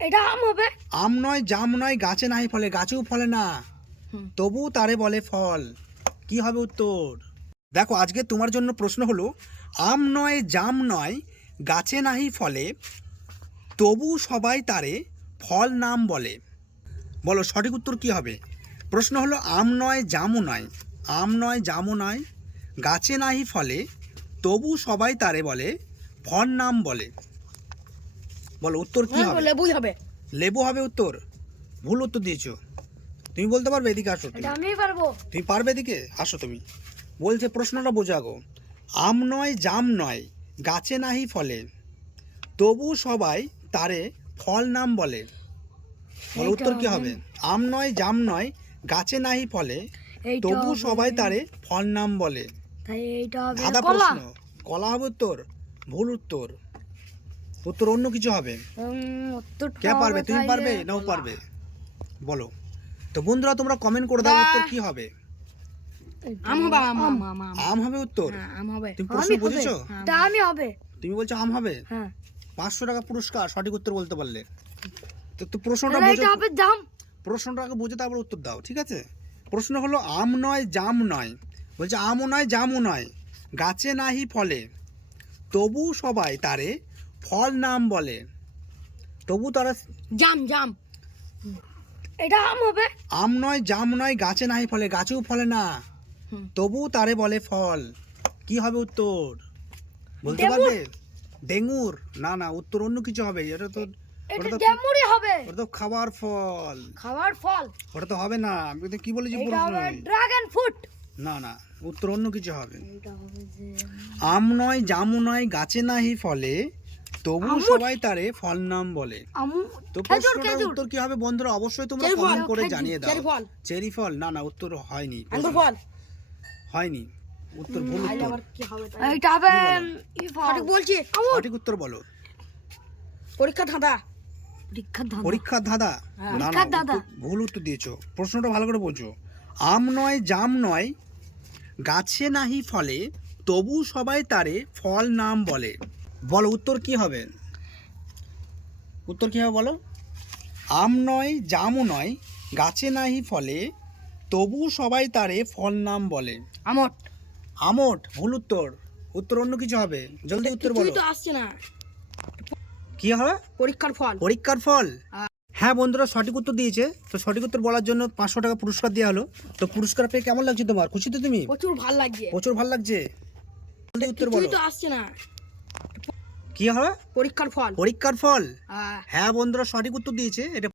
এটা আম হবে? আম নয় জাম নয় গাছে নাই ফলে গাছেও ফলে না। তবু তারে বলে ফল। কি হবে উত্তর? দেখো আজকে তোমার জন্য প্রশ্ন হলো আম নয় জাম নয় গাছে নাহি ফলে তবু সবাই তারে ফল নাম বলে। বলো সঠিক উত্তর কি হবে? প্রশ্ন হলো আম নয় জামও নয় আম নয় জামও নয় গাছে নাহি ফলে তবু সবাই তারে বলে ফল নাম বলে। বলো উত্তর কি হ্যাঁ, হবে? লেবুই হবে। লেবু হবে উত্তর। ভুল উত্তর দিয়েছ। তুমি বলতে পারবে এদিকে আসো আমিই পারব। তুমি পারবে এদিকে? আসো তুমি। বলছে প্রশ্নটা বোঝাগো আম নয় জাম নয় গাছে নাহি ফলে। তবু সবাই তারে ফল নাম বলে। বলো উত্তর কি হবে। আম নয় জাম নয় গাছে নাহি ফলে। তবু সবাই তারে ফল নাম বলে। তাই এইটা হবে। কলা? প্রশ্ন। কলা হবে উত্তর। ভুল উত্তর। উত্তর অন্য কিছু হবে? কে পারবে? তুমি পারবে? নাও পারবে। বলো। তো বন্ধুরা তোমরা কমেন্ট করে দাও উত্তর কি হবে? আম হবে আম আম আম হবে উত্তর? হ্যাঁ, আম হবে। তুমি প্রশ্ন বুঝেছ? আমি হবে। তুমি বলছো আম হবে? হ্যাঁ। পাঁচশো টাকা পুরস্কার সঠিক উত্তর বলতে পারলে। তো তো প্রশ্নটা বুঝে। এটা হবে জাম। প্রশ্নটা আগে বুঝে তারপর উত্তর দাও ঠিক আছে? প্রশ্ন হলো আম নয় জাম নয়। বলছে আমও নয় জামও নয়। গাছে নাহি ফলে। তবু সবাই তারে ফল নাম বলে। তবু তারা জাম জাম। এটা আম হবে? আম নয় জাম নয় গাছে নাই ফলে গাছেও ফলে না। তবু তারে বলে ফল। কি হবে উত্তর? বলতে। পারবে? ডেঙ্গুর না না উত্তর অন্য কিছু হবে। এটা তো ডেমুরি হবে। ওটা তো খাবার ফল। খাবার ফল। ওটা তো হবে না। আমি তো কি বলেছি ড্রাগন ফ্রুট। না না উত্তর অন্য কিছু হবে। আম নয় জামু নয় গাছে নাহি ফলে তবু সবাই তারে ফল নাম বলে। তো প্রশ্নটার উত্তর কি হবে বন্ধুরা? অবশ্যই তোমরা কমেন্ট করে জানিয়ে দাও। চেরি ফল? না না উত্তর হয়নি। আঙ্গুর ফল। হয়নি। উত্তর ভুল উত্তর। হবে এইটা সঠিক বলছি। সঠিক উত্তর বলো। পরীক্ষা ধাঁধা। পরীক্ষার ধাঁধা। হ্যাঁ। না না ভুল উত্তর দিয়েছ। প্রশ্নটা ভালো করে বোঝো আম নয় জাম নয় গাছে নাহি ফলে তবু সবাই তারে ফল নাম বলে। বলো উত্তর কি হবে? উত্তর কি হবে বলো? আম নয় জামও নয় গাছে নাহি ফলে তবু সবাই তারে ফল নাম বলে। আমট। আমট ভুল উত্তর। উত্তর অন্য কিছু হবে। জলদি উত্তর বলো। তো আসছে না। কি হবে? পরীক্ষার ফল। পরীক্ষার ফল? হ্যাঁ। বন্ধুরা সঠিক উত্তর দিয়েছে। তো সঠিক উত্তর বলার জন্য পাঁচশো টাকা পুরস্কার দেওয়া হলো। তো পুরস্কার পেয়ে কেমন লাগছে তোমার? খুশি তো তুমি? প্রচুর ভালো লাগছে। প্রচুর ভালো লাগছে। জলদি উত্তর বলো। তো আসছে না। কি হবে? পরীক্ষার ফল। পরীক্ষার ফল? হ্যাঁ। হ্যাঁ বন্ধুরা সঠিক উত্তর দিয়েছে। এটা